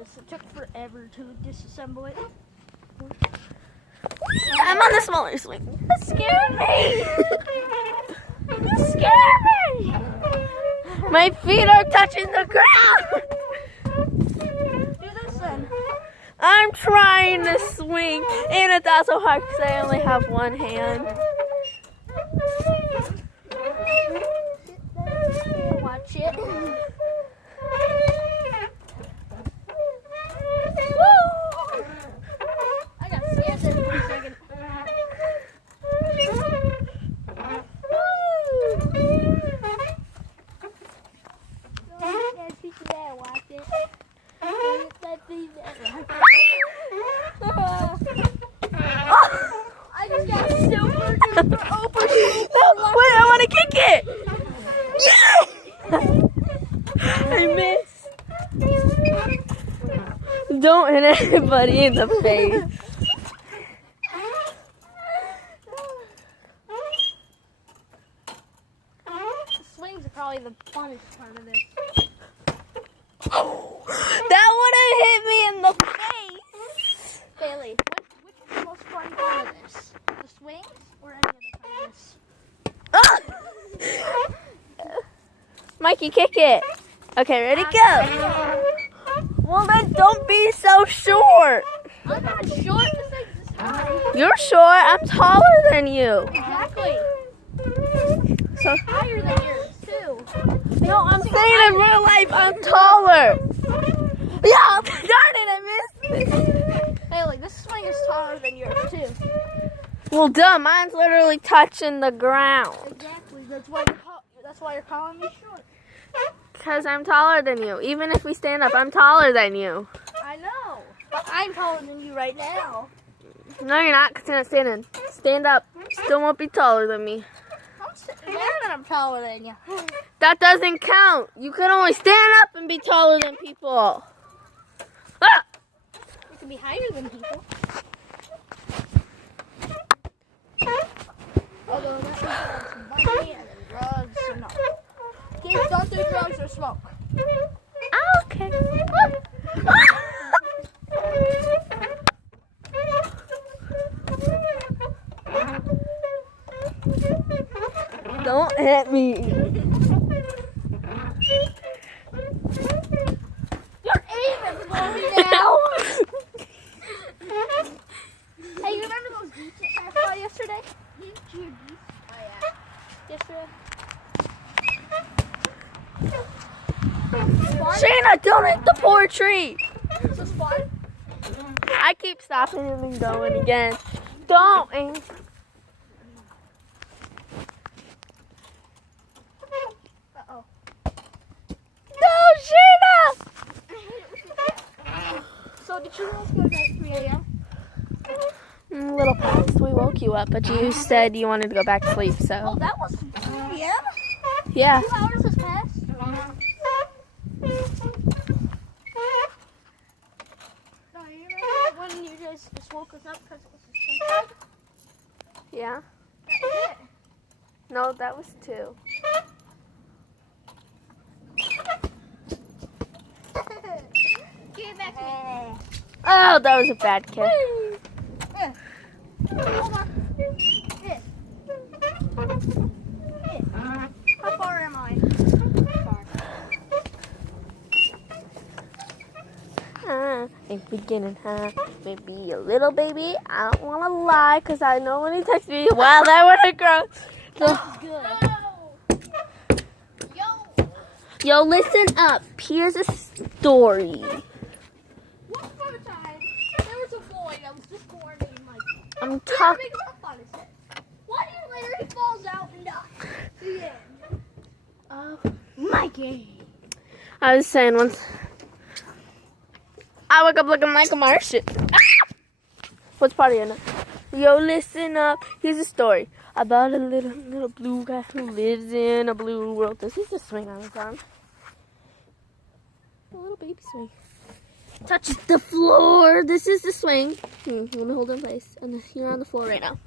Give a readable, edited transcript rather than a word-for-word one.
this. It took forever to disassemble it. I'm on the smaller swing. That scared me! That scared me! My feet are touching the ground. Do this then. I'm trying to swing, and it's also hard because I only have one hand. Watch it. I got scared there for a second. Watch it. I just got super duper open. Wait, I want to kick it. Yeah! I missed. Don't hit anybody in the face. The swings are probably the funnest part of this. That would have hit me in the face. Bailey, which is the most fun part of this? The swings or any other part of this? Mikey, kick it. Okay, ready, go. Well, then don't be so short. I'm not short. This thing's this high. You're short. I'm taller than you. Exactly. So, Higher than yours, too. no, I'm saying in real life I'm taller. Yeah, darn it, I missed it. Bailey, this swing is taller than yours, too. Well, duh, mine's literally touching the ground. Exactly. That's why you're calling me short. Because I'm taller than you. Even if we stand up, I'm taller than you. I know. But I'm taller than you right now. No, you're not, because you're not standing. Stand up. Still won't be taller than me. I'm taller than you. That doesn't count. You can only stand up and be taller than people. Ah! You can be higher than people. Although that involves money and drugs, so no. Kids, don't do drugs or smoke. Okay. Don't hit me. You're aiming for me now. Hey, you remember those beats I saw yesterday? Oh yeah. Yesterday. Shayna, don't hit the poor tree. Is this fun? I keep stopping him and going again. Don't aim. Uh-oh. No, Shayna! So did you girls go to bed at 3 a.m.? A little past. We woke you up, but you said you wanted to go back to sleep, Oh, so. that was 3 p.m.? Yeah. 2 hours has passed? No, you remember when you guys just woke us up because it was the same time? Yeah. That was it. No, that was 2. Give it back to me. Oh, that was a bad kick. Hold on. Here. Here. How far am I? In beginning, maybe a little baby. I don't want to lie, because I know when he texts me, wow, that would have grown. So, Good. yo, listen up. Here's a story. Once upon a time, there was a boy that was just born named Mikey. I'm talking. Big enough on his head. 1 year later, he falls out and dies. The end. Mikey. I was saying once. I woke up looking like a Martian. Ah! What's part of your name? Yo, listen up. Here's a story about a little blue guy who lives in a blue world. This is the swing on his arm. A little baby swing. Touches the floor. This is the swing. You want to hold in place. And you're on the floor right now.